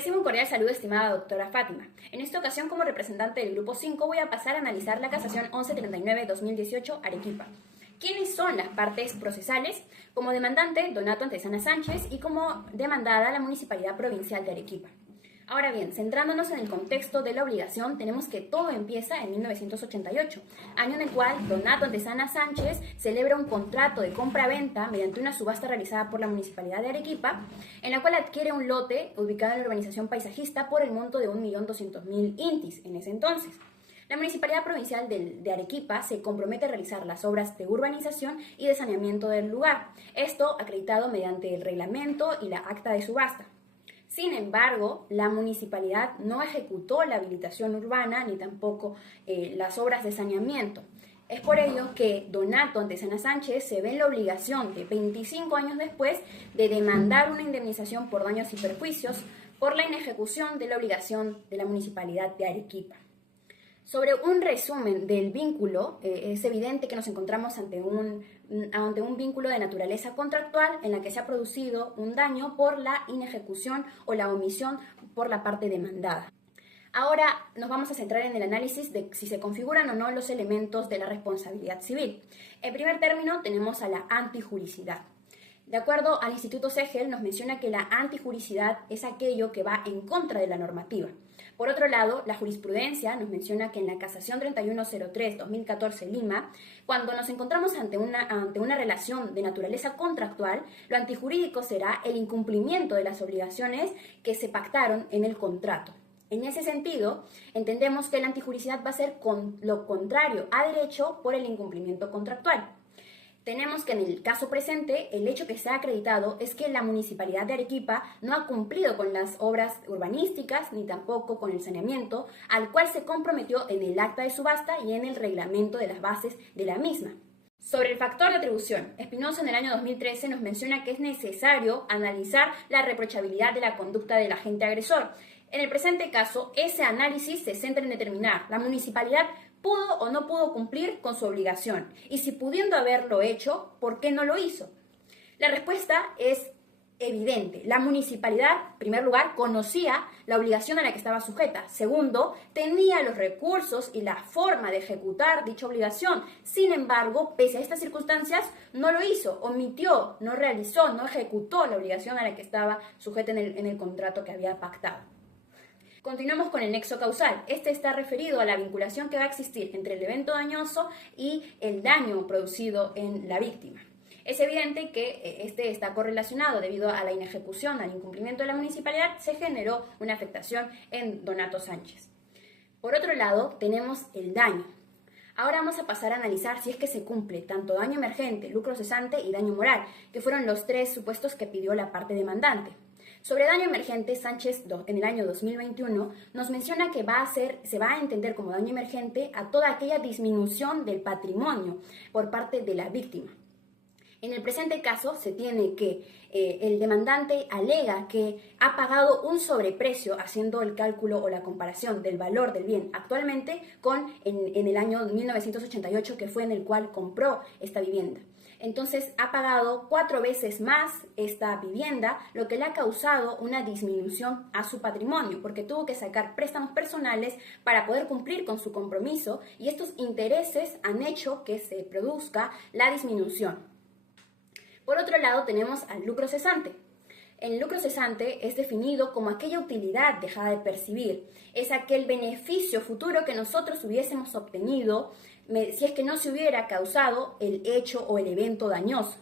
Recibo un cordial saludo, estimada doctora Fátima. En esta ocasión, como representante del Grupo 5, voy a pasar a analizar la casación 1139-2018 Arequipa. ¿Quiénes son las partes procesales? Como demandante, Donato Antezana Sánchez, y como demandada, la Municipalidad Provincial de Arequipa. Ahora bien, centrándonos en el contexto de la obligación, tenemos que todo empieza en 1988, año en el cual Donato Antezana Sánchez celebra un contrato de compra-venta mediante una subasta realizada por la Municipalidad de Arequipa, en la cual adquiere un lote ubicado en la urbanización paisajista por el monto de 1.200.000 intis en ese entonces. La Municipalidad Provincial de Arequipa se compromete a realizar las obras de urbanización y de saneamiento del lugar, esto acreditado mediante el reglamento y la acta de subasta. Sin embargo, la municipalidad no ejecutó la habilitación urbana ni tampoco las obras de saneamiento. Es por ello que Donato Antezana Sánchez se ve en la obligación de 25 años después de demandar una indemnización por daños y perjuicios por la inejecución de la obligación de la municipalidad de Arequipa. Sobre un resumen del vínculo, es evidente que nos encontramos ante un vínculo de naturaleza contractual en la que se ha producido un daño por la inejecución o la omisión por la parte demandada. Ahora nos vamos a centrar en el análisis de si se configuran o no los elementos de la responsabilidad civil. En primer término tenemos a la antijuricidad. De acuerdo al Instituto Segel, nos menciona que la antijuricidad es aquello que va en contra de la normativa. Por otro lado, la jurisprudencia nos menciona que en la casación 3103-2014 Lima, cuando nos encontramos ante una relación de naturaleza contractual, lo antijurídico será el incumplimiento de las obligaciones que se pactaron en el contrato. En ese sentido, entendemos que la antijuricidad va a ser lo contrario a derecho por el incumplimiento contractual. Tenemos que en el caso presente, el hecho que se ha acreditado es que la Municipalidad de Arequipa no ha cumplido con las obras urbanísticas ni tampoco con el saneamiento, al cual se comprometió en el acta de subasta y en el reglamento de las bases de la misma. Sobre el factor de atribución, Espinosa en el año 2013 nos menciona que es necesario analizar la reprochabilidad de la conducta del agente agresor. En el presente caso, ese análisis se centra en determinar la municipalidad pudo o no pudo cumplir con su obligación, y si pudiendo haberlo hecho, ¿por qué no lo hizo? La respuesta es evidente. La municipalidad, en primer lugar, conocía la obligación a la que estaba sujeta. Segundo, tenía los recursos y la forma de ejecutar dicha obligación. Sin embargo, pese a estas circunstancias, no lo hizo, omitió, no realizó, no ejecutó la obligación a la que estaba sujeta en el contrato que había pactado. Continuamos con el nexo causal. Este está referido a la vinculación que va a existir entre el evento dañoso y el daño producido en la víctima. Es evidente que este está correlacionado debido a la inejecución, al incumplimiento de la municipalidad, se generó una afectación en Donato Sánchez. Por otro lado, tenemos el daño. Ahora vamos a pasar a analizar si es que se cumple tanto daño emergente, lucro cesante y daño moral, que fueron los tres supuestos que pidió la parte demandante. Sobre daño emergente, Sánchez en el año 2021 nos menciona que se va a entender como daño emergente a toda aquella disminución del patrimonio por parte de la víctima. En el presente caso se tiene que el demandante alega que ha pagado un sobreprecio haciendo el cálculo o la comparación del valor del bien actualmente con en el año 1988, que fue en el cual compró esta vivienda. Entonces ha pagado 4 veces más esta vivienda, lo que le ha causado una disminución a su patrimonio, porque tuvo que sacar préstamos personales para poder cumplir con su compromiso, y estos intereses han hecho que se produzca la disminución. Por otro lado, tenemos al lucro cesante. El lucro cesante es definido como aquella utilidad dejada de percibir. Es aquel beneficio futuro que nosotros hubiésemos obtenido si es que no se hubiera causado el hecho o el evento dañoso.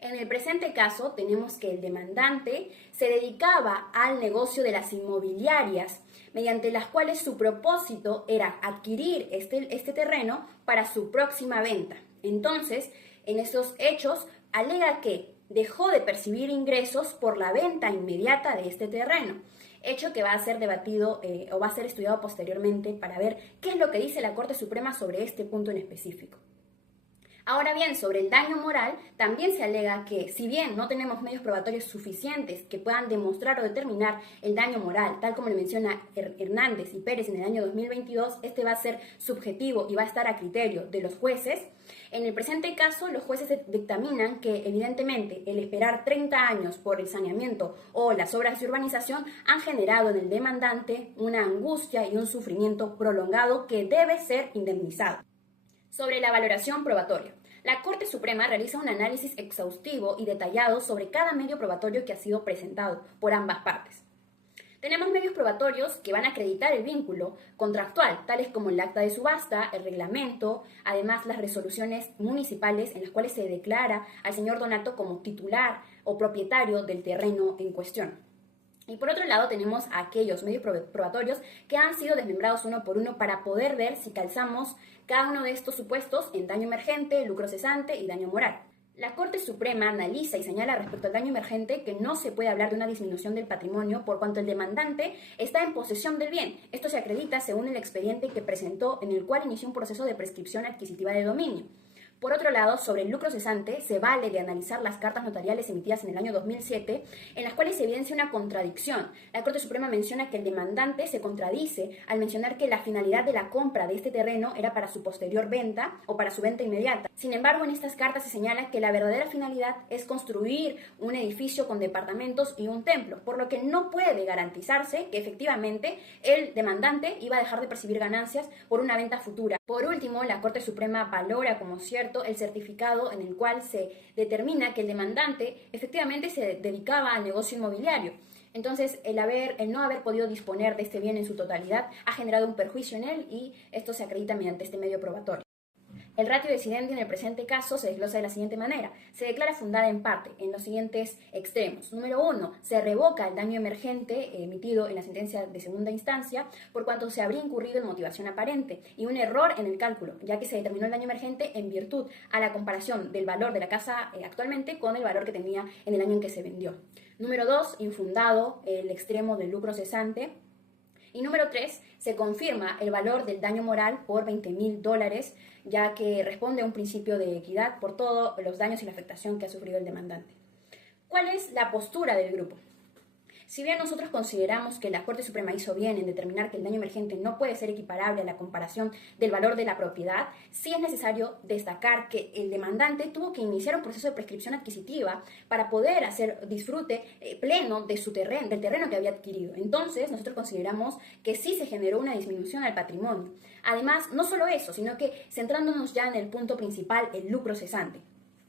En el presente caso, tenemos que el demandante se dedicaba al negocio de las inmobiliarias, mediante las cuales su propósito era adquirir este terreno para su próxima venta. Entonces, en estos hechos, alega que dejó de percibir ingresos por la venta inmediata de este terreno, hecho que va a ser debatido o va a ser estudiado posteriormente para ver qué es lo que dice la Corte Suprema sobre este punto en específico. Ahora bien, sobre el daño moral, también se alega que si bien no tenemos medios probatorios suficientes que puedan demostrar o determinar el daño moral, tal como le menciona Hernández y Pérez en el año 2022, este va a ser subjetivo y va a estar a criterio de los jueces. En el presente caso, los jueces dictaminan que evidentemente el esperar 30 años por el saneamiento o las obras de urbanización han generado en el demandante una angustia y un sufrimiento prolongado que debe ser indemnizado. Sobre la valoración probatoria. La Corte Suprema realiza un análisis exhaustivo y detallado sobre cada medio probatorio que ha sido presentado por ambas partes. Tenemos medios probatorios que van a acreditar el vínculo contractual, tales como el acta de subasta, el reglamento, además las resoluciones municipales en las cuales se declara al señor Donato como titular o propietario del terreno en cuestión. Y por otro lado tenemos aquellos medios probatorios que han sido desmembrados uno por uno para poder ver si calzamos cada uno de estos supuestos en daño emergente, lucro cesante y daño moral. La Corte Suprema analiza y señala respecto al daño emergente que no se puede hablar de una disminución del patrimonio por cuanto el demandante está en posesión del bien. Esto se acredita según el expediente que presentó en el cual inició un proceso de prescripción adquisitiva de dominio. Por otro lado, sobre el lucro cesante, se vale de analizar las cartas notariales emitidas en el año 2007, en las cuales se evidencia una contradicción. La Corte Suprema menciona que el demandante se contradice al mencionar que la finalidad de la compra de este terreno era para su posterior venta o para su venta inmediata. Sin embargo, en estas cartas se señala que la verdadera finalidad es construir un edificio con departamentos y un templo, por lo que no puede garantizarse que efectivamente el demandante iba a dejar de percibir ganancias por una venta futura. Por último, la Corte Suprema valora como cierto el certificado en el cual se determina que el demandante efectivamente se dedicaba al negocio inmobiliario. Entonces, el no haber podido disponer de este bien en su totalidad ha generado un perjuicio en él y esto se acredita mediante este medio probatorio. El ratio decidente en el presente caso se desglosa de la siguiente manera. Se declara fundada en parte en los siguientes extremos. Número 1. Se revoca el daño emergente emitido en la sentencia de segunda instancia por cuanto se habría incurrido en motivación aparente y un error en el cálculo, ya que se determinó el daño emergente en virtud a la comparación del valor de la casa actualmente con el valor que tenía en el año en que se vendió. Número 2. Infundado el extremo del lucro cesante. Y número 3, se confirma el valor del daño moral por $20.000, ya que responde a un principio de equidad por todos los daños y la afectación que ha sufrido el demandante. ¿Cuál es la postura del grupo? Si bien nosotros consideramos que la Corte Suprema hizo bien en determinar que el daño emergente no puede ser equiparable a la comparación del valor de la propiedad, sí es necesario destacar que el demandante tuvo que iniciar un proceso de prescripción adquisitiva para poder hacer disfrute pleno de del terreno que había adquirido. Entonces, nosotros consideramos que sí se generó una disminución al patrimonio. Además, no solo eso, sino que centrándonos ya en el punto principal, el lucro cesante.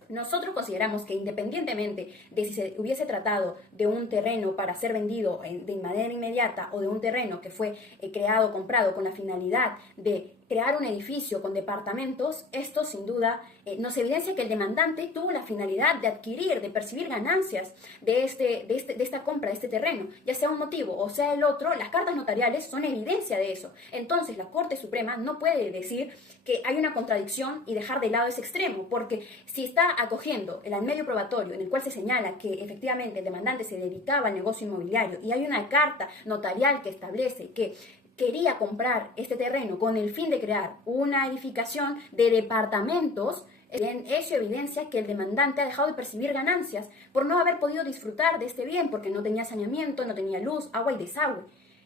Nosotros consideramos que independientemente de si se hubiese tratado de un terreno para ser vendido de manera inmediata o de un terreno que fue creado o comprado con la finalidad de crear un edificio con departamentos, esto sin duda nos evidencia que el demandante tuvo la finalidad de adquirir, de percibir ganancias de esta compra de este terreno, ya sea un motivo o sea el otro, las cartas notariales son evidencia de eso. Entonces la Corte Suprema no puede decir que hay una contradicción y dejar de lado ese extremo, porque si está acogiendo el medio probatorio en el cual se señala que efectivamente el demandante se dedicaba al negocio inmobiliario y hay una carta notarial que establece que quería comprar este terreno con el fin de crear una edificación de departamentos, eso evidencia que el demandante ha dejado de percibir ganancias por no haber podido disfrutar de este bien, porque no tenía saneamiento, no tenía luz, agua y desagüe.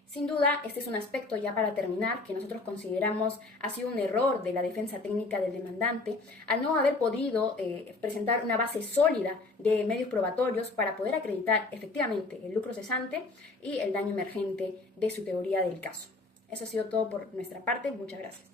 Sin duda, este es un aspecto, ya para terminar, que nosotros consideramos ha sido un error de la defensa técnica del demandante al no haber podido presentar una base sólida de medios probatorios para poder acreditar efectivamente el lucro cesante y el daño emergente de su teoría del caso. Eso ha sido todo por nuestra parte. Muchas gracias.